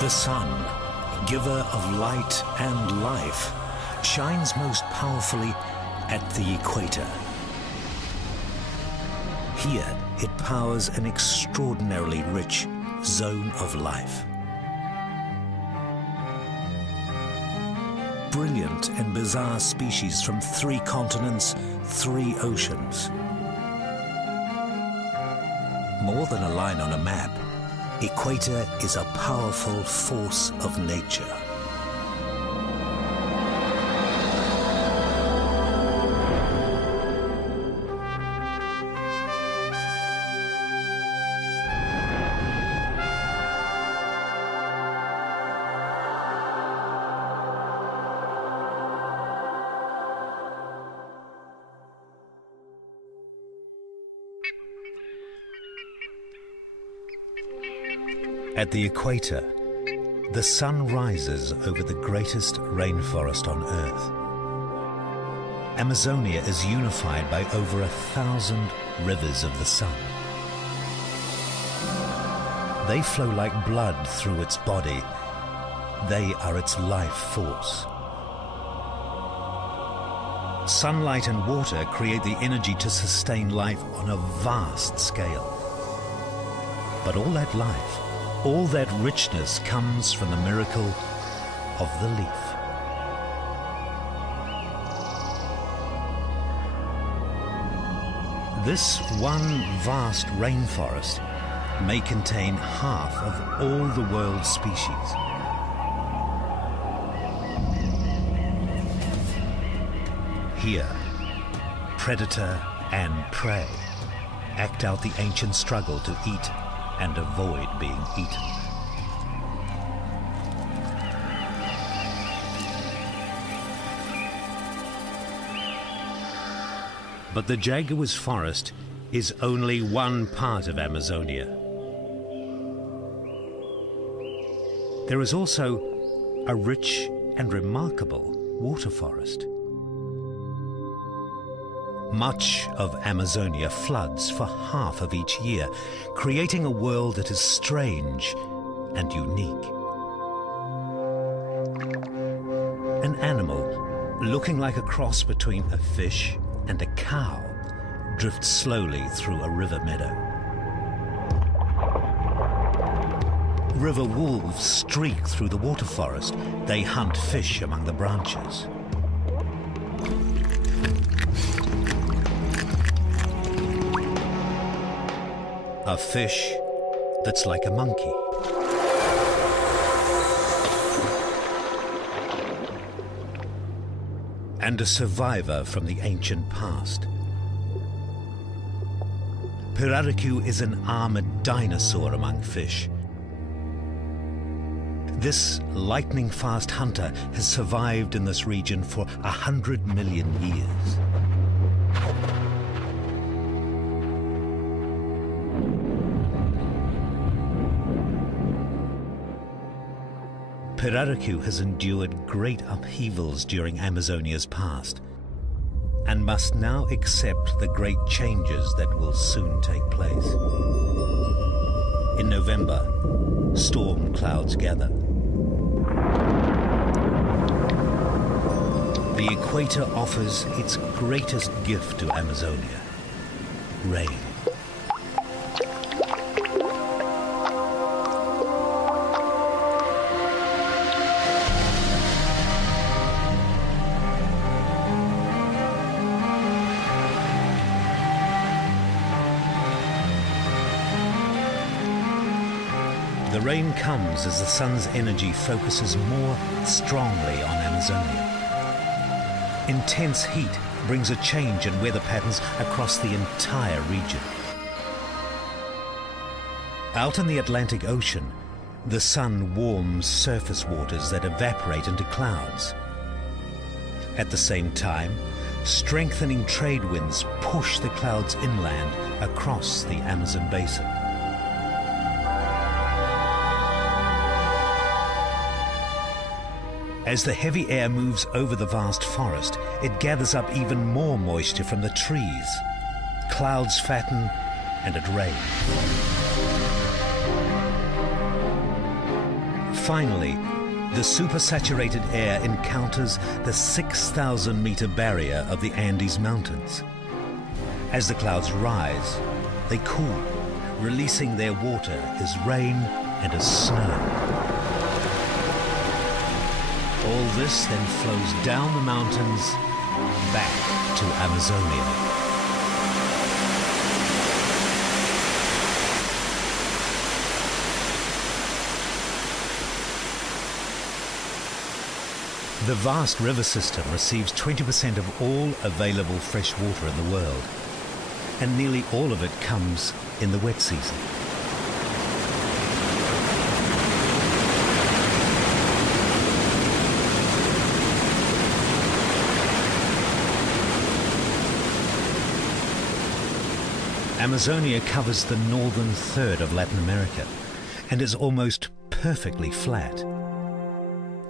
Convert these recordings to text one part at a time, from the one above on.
The sun, giver of light and life, shines most powerfully at the equator. Here, it powers an extraordinarily rich zone of life. Brilliant and bizarre species from 3 continents, 3 oceans. More than a line on a map, equator is a powerful force of nature. At the equator, the sun rises over the greatest rainforest on Earth. Amazonia is unified by over 1,000 rivers of the sun. They flow like blood through its body. They are its life force. Sunlight and water create the energy to sustain life on a vast scale. But all that life, all that richness comes from the miracle of the leaf. This one vast rainforest may contain half of all the world's species. Here, predator and prey act out the ancient struggle to eat and avoid being eaten. But the jaguar's forest is only one part of Amazonia. There is also a rich and remarkable water forest. Much of Amazonia floods for half of each year, creating a world that is strange and unique. An animal, looking like a cross between a fish and a cow, drifts slowly through a river meadow. River wolves streak through the water forest. They hunt fish among the branches. A fish that's like a monkey. And a survivor from the ancient past. Pirarucu is an armored dinosaur among fish. This lightning-fast hunter has survived in this region for 100 million years. Pirarucu has endured great upheavals during Amazonia's past and must now accept the great changes that will soon take place. In November, storm clouds gather. The equator offers its greatest gift to Amazonia: rain. The rain comes as the sun's energy focuses more strongly on Amazonia. Intense heat brings a change in weather patterns across the entire region. Out in the Atlantic Ocean, the sun warms surface waters that evaporate into clouds. At the same time, strengthening trade winds push the clouds inland across the Amazon basin. As the heavy air moves over the vast forest, it gathers up even more moisture from the trees. Clouds fatten and it rains. Finally, the supersaturated air encounters the 6,000-meter barrier of the Andes Mountains. As the clouds rise, they cool, releasing their water as rain and as snow. All this then flows down the mountains back to Amazonia. The vast river system receives 20% of all available fresh water in the world, and nearly all of it comes in the wet season. Amazonia covers the northern third of Latin America and is almost perfectly flat.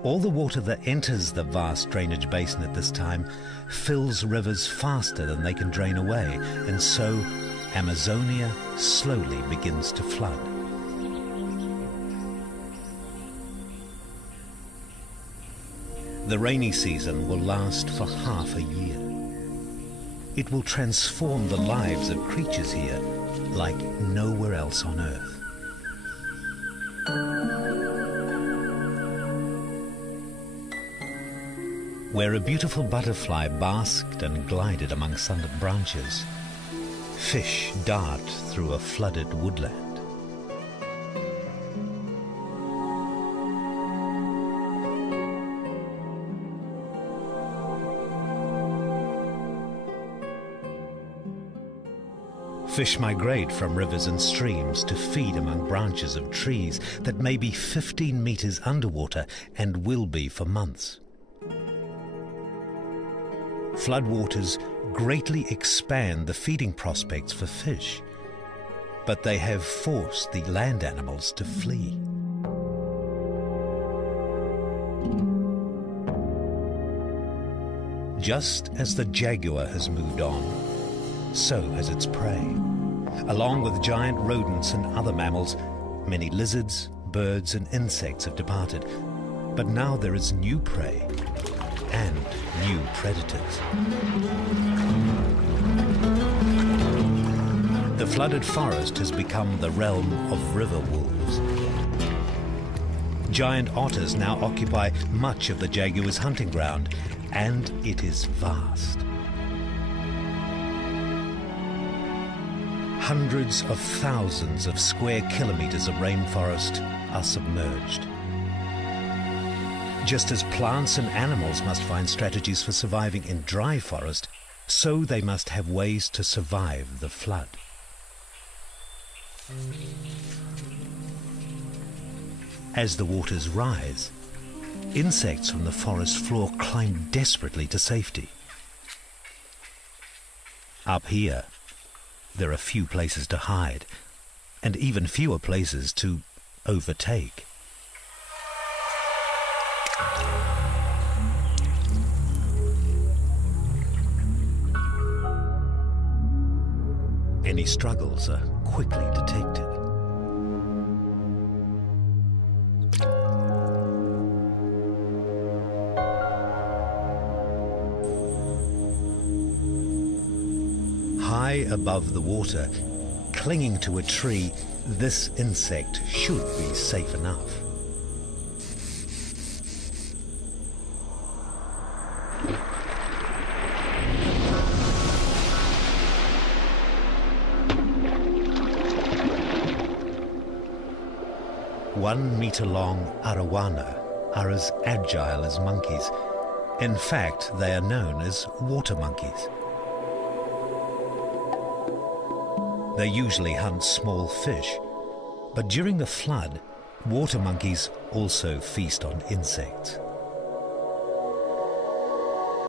All the water that enters the vast drainage basin at this time fills rivers faster than they can drain away, and so Amazonia slowly begins to flood. The rainy season will last for half a year. It will transform the lives of creatures here like nowhere else on Earth. Where a beautiful butterfly basked and glided among sunlit branches, fish dart through a flooded woodland. Fish migrate from rivers and streams to feed among branches of trees that may be 15 meters underwater and will be for months. Floodwaters greatly expand the feeding prospects for fish, but they have forced the land animals to flee. Just as the jaguar has moved on, so has its prey. Along with giant rodents and other mammals, many lizards, birds and insects have departed, but now there is new prey and new predators. The flooded forest has become the realm of river wolves. Giant otters now occupy much of the jaguar's hunting ground, and it is vast. Hundreds of thousands of square kilometers of rainforest are submerged. Just as plants and animals must find strategies for surviving in dry forest, so they must have ways to survive the flood. As the waters rise, insects from the forest floor climb desperately to safety. Up here, there are few places to hide, and even fewer places to overtake. Any struggles are quickly detected. High above the water, clinging to a tree, this insect should be safe enough. One-meter-long arowana are as agile as monkeys. In fact, they are known as water monkeys. They usually hunt small fish, but during the flood, water monkeys also feast on insects.